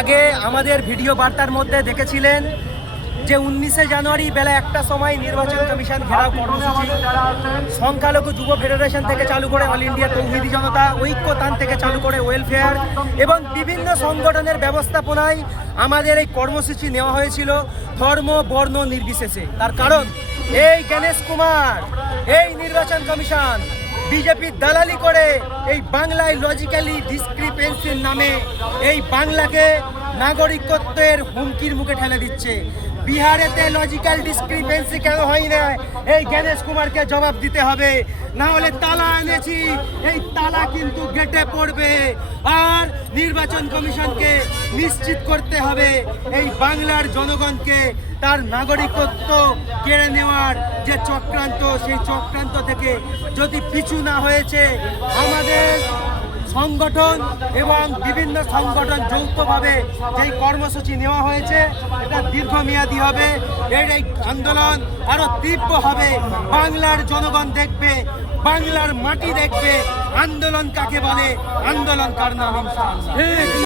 আগে আমাদের ভিডিও বার্তার মধ্যে দেখেছিলেন যে 19শে জানুয়ারি বেলা 1টার সময় নির্বাচন কমিশন ঘেরাও কর্মসূচি সংখ্যালঘু যুব ফেডারেশন থেকে চালু করে অল ইন্ডিয়া তৌহিদি জনতা ঐক্যতান থেকে চালু করে ওয়েলফেয়ার এবং বিভিন্ন সংগঠনের ব্যবস্থাপনায় আমাদের এই কর্মসূচি নেওয়া হয়েছিল ধর্ম বর্ণ নির্বিশেষে। তার কারণ এই গণেশ কুমার, এই নির্বাচন কমিশন বিজেপি দালালি করে এই বাংলায় লজিক্যালি ডিসক্রিপেন্সির নামে এই বাংলাকে নাগরিকত্বের হুমকির মুখে ঠেলে দিচ্ছে। বিহারেতে লজিক্যাল ডিসক্রিপেন্সি কেন হয় না, এই গণেশ কুমারকে জবাব দিতে হবে। না হলে তালা এনেছি, এই তালা কিন্তু গেটে পড়বে। আর নির্বাচন কমিশনকে নিশ্চিত করতে হবে এই বাংলার জনগণকে তার নাগরিকত্ব কেড়ে নেওয়ার যে চক্রান্ত, সেই চক্রান্ত থেকে যদি পিছু না হয়েছে আমাদের সংগঠন এবং বিভিন্ন সংগঠন যৌথভাবে যেই কর্মসূচি নেওয়া হয়েছে এটা দীর্ঘমেয়াদী হবে। এই আন্দোলন আরো তীব্র হবে। বাংলার জনগণ দেখবে, বাংলার মাটি দেখবে আন্দোলন কাকে বলে, আন্দোলন কার নাম ইনশাআল্লাহ।